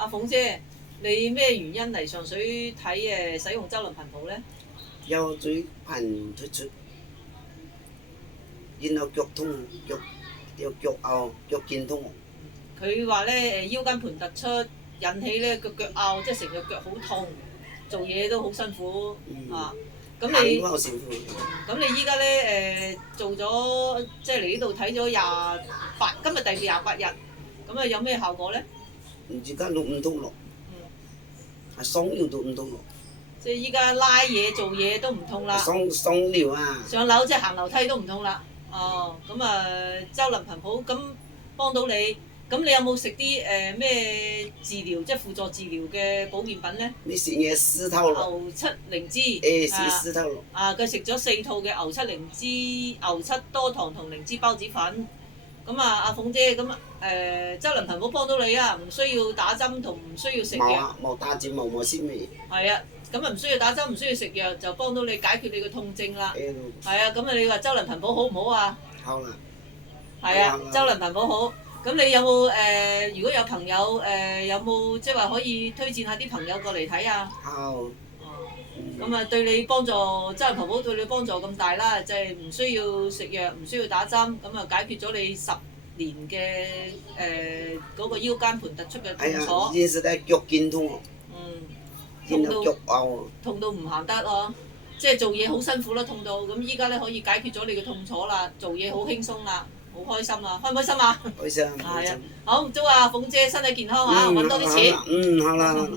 阿鳳姐，你咩原因嚟上水睇使用周麟頻譜咧？腰椎盤突出，然後腳痛，腳拗，腳肩痛。佢話咧腰間盤突出，引起咧個腳拗，即係成個腳好痛，做嘢都好辛苦啊！咁你好辛苦。咁你依家咧做咗即係嚟呢度睇咗28，今日第28日，咁啊有咩效果咧？而家都唔痛咯，雙腰都唔痛咯。即係依家拉嘢做嘢都唔痛啦。雙腰啊！上樓即係行樓梯都唔痛啦。哦，咁啊周麟頻譜咁幫到你。咁你有冇食啲咩治療，即係輔助治療嘅保健品咧？你食嘢4套咯。牛七靈芝。食4套咯。佢食咗4套嘅牛七靈芝、牛七多糖同靈芝孢子粉。咁阿鳳姐咁周麟頻譜幫到你啊，唔需要打針同唔需要食藥。冇打針冇先味。係啊，咁啊唔需要打針，唔需要食藥，就幫到你解決你嘅痛症啦。係啊，咁啊你話周麟頻譜好唔好啊？好啦。係啊，周麟頻譜好。咁你有冇如果有朋友有冇即係話可以推薦下啲朋友過嚟睇啊？好。咁啊對你幫助，周麟頻譜對你幫助咁大啦，即係唔需要食藥，唔需要打針，咁啊解決咗你10年嘅嗰個腰間盤突出嘅痛楚。係啊，現時咧腳肩痛。痛到腳拗。痛到唔行得咯，即係做嘢好辛苦啦，痛到咁依家咧可以解決咗你嘅痛楚啦，做嘢好輕鬆啦，好開心啊，開唔開心啊？開心。係啊，好，祝阿鳳姐身體健康啊，揾多啲錢。好啦。